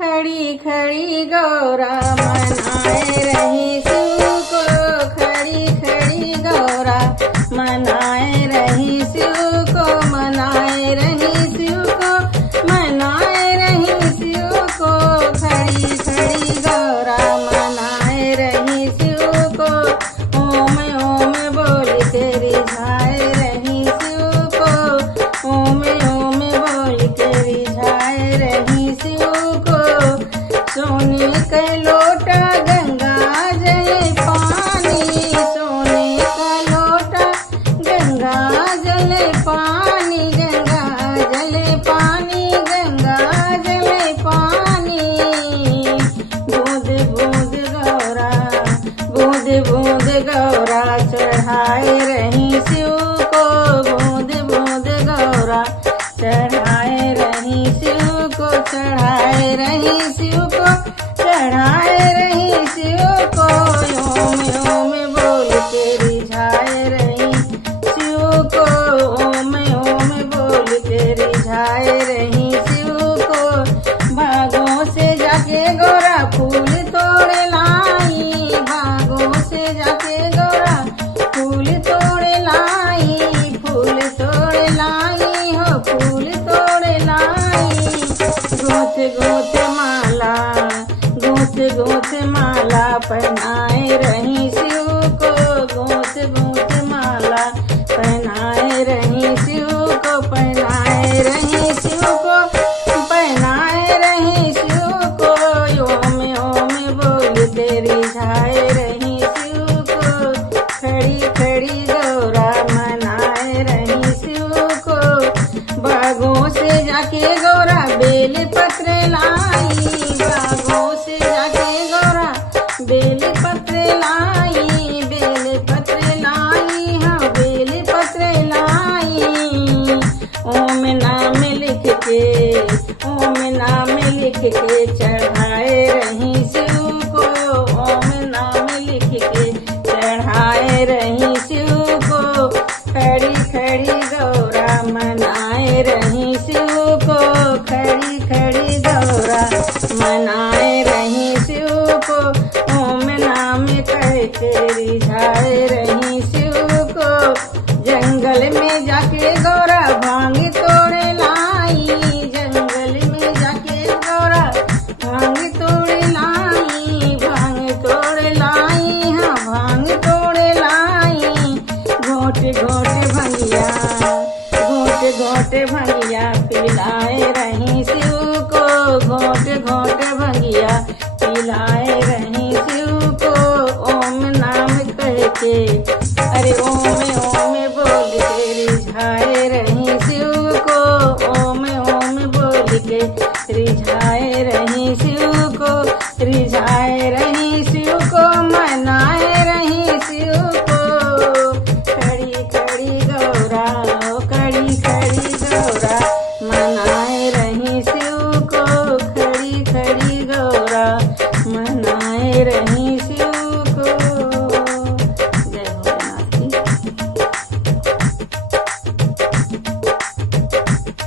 खड़ी खड़ी गौरा मनाए रही शिव को, खड़ी खड़ी गौरा मनाए रही शिव को, मनाए रही शिव को, मनाए रही शिव को, खड़ी खड़ी गौरा मनाए रही शिव को। ओम ओम बोल के रिझाए रही शिव को, ओम ओम बोल के रिझाए रही शिव को। सोने का लोटा गंगा जल पानी, सोने का लोटा गंगा जल पानी, गंगा जल पानी, गंगा जल पानी। बूंद बूंद गौरा, बूंद बूंद गौरा चढ़ाए रही शिव को, बूंद बूंद गौरा चढ़ाए रही शिव को, चढ़ाए रही शिव को, चढ़ाए रही शिव को। ओम ओम बोल के रिझाए रही शिव को, ओम ओम बोल के रिझाए रही शिव को। बागों से जाके गौरा फूल तोड़ लाई, बागों से जाके गौरा फूल तोड़ लाई, फूल तोड़ लाई हो, फूल तोड़ लाई। गोथ गोथ माला, गोथ गोथ माला पहनाए रही शिव को, गोथ गोथ माला पहनाए रही शिव को, पहनाए रही शिव को, पहनाए रही शिव को। ओम ओम बोल के रिझाए रही शिव को, खड़ी खड़ी गौरा मनाए रही शिव को। बागों से जाके गौरा बेल पत्र लाई, बागों से जाके गौरा बेल पत्र लाई, बेल पत्र लाई, हाँ बेल पत्र लाई। ओम नाम लिख के, ओम नाम लिख के चढ़ाए रही शिव को, ओम नाम लिख के चढ़ाए रही शिव को। खड़ी खड़ी गौरा मनाए रही शिव को, खड़ी खड़ी गौरा मनाए रही शिव को। ओम नाम कह के रिझाए रही शिव को। जंगल में जाके गौरा भांग तोड़ लाई, जंगल में जाके गौरा भांग तोड़ लाई, भांग तोड़ लाई, हाँ भांग तोड़ लाई। घोट घोट भंगिया, घोट घोट भंगिया पिलाए रही शिव को, घोट घोट भंगिया पिलाए रही शिव को। ओम नाम कह के, अरे ओम ओम बोल के रिझाए रही